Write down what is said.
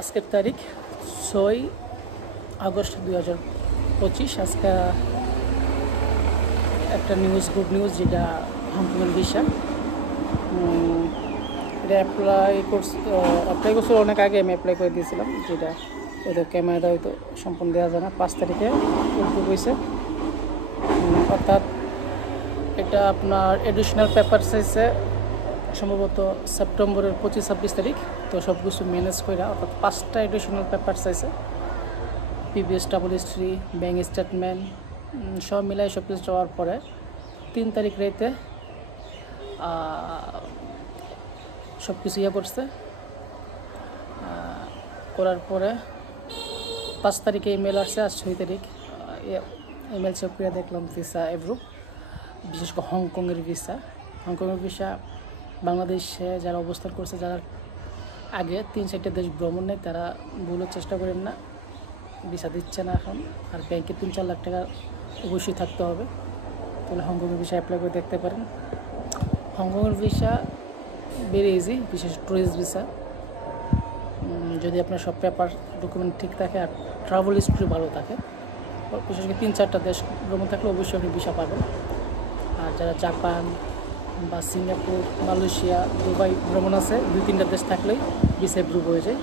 আজকের তারিখ 6 আগস্ট 2025। আজকে একটা গুড নিউজ, যেটা হংকংয়ের ভিসা এটা অ্যাপ্লাই করছি অনেক আগে। আমি অ্যাপ্লাই করে দিয়েছিলাম, যেটা ওদের ক্যামেরা হয়তো সম্পূর্ণ দেওয়া যায় না। 5 তারিখে অ্যাপ্রুভ হয়েছে। অর্থাৎ এটা আপনার এডিশনাল পেপার চাইছে সম্ভবত সেপ্টেম্বরের 25-26 তারিখ। তো সব কিছু ম্যানেজ করে অর্থাৎ 5টা এডিশনাল পেপার চাইছে, PBS, double history, bank statement সব মিলাই সব কিছু যাওয়ার পরে 3 তারিখ রাইতে সব কিছু করছে। করার পরে 5 তারিখে ইমেল আসছে। আজ 6 তারিখ ইমেল চেক করে দেখলাম ভিসা অ্যাপ্রুভ। বিশেষ করে হংকংয়ের ভিসা বাংলাদেশে যারা অবস্থান করছে, যারা আগে 3-4টা দেশ ভ্রমণ নেই, তারা ভুলের চেষ্টা করেন না, ভিসা দিচ্ছে না এখন। আর ব্যাংকে 3-4 লাখ টাকা অবশ্যই থাকতে হবে। তাহলে হংকংয়ের ভিসা অ্যাপ্লাই করে দেখতে পারেন। হংকংয়ের ভিসা ভেরি ইজি, বিশেষ ট্যুরিস্ট ভিসা। যদি আপনার সব পেপার ডকুমেন্ট ঠিক থাকে আর ট্রাভেল হিস্ট্রি ভালো থাকে, বিশেষ করে 3-4টা দেশ ভ্রমণ থাকলে অবশ্যই আপনি ভিসা পাবেন। আর যারা জাপান বা সিঙ্গাপুর, মালয়েশিয়া, দুবাই ভ্রমণ আছে, 2-3টা দেশ থাকলেই ভিসা অ্যাপ্রুভ হয়ে যায়।